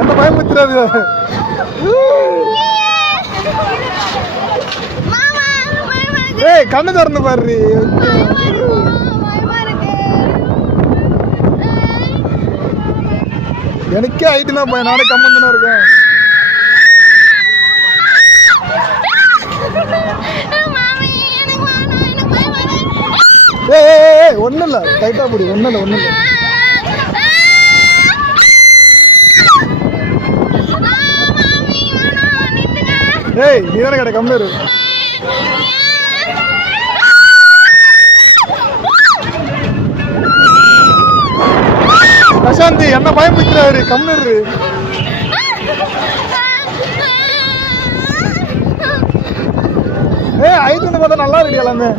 என்ன பயமுத்துறாரு? ஏய் கண்ணு திறந்து பாரு. எனக்கே ஆயிட்டுனா போய் நானே கம்மன் தானே இருக்கேன். ஏய் ஒன்றும் இல்லை, டைட்டாக பிடி. ஒன்றும் இல்லை, ஒன்றும் இல்லை. ஏய் நீ தானே கடை கம்மிரு. பிரசாந்தி என்ன பயமுறுத்துறாரு, கம்மிரு. ஏய் ஐந்து பார்த்தா நல்லா இருக்கு எல்லாமே.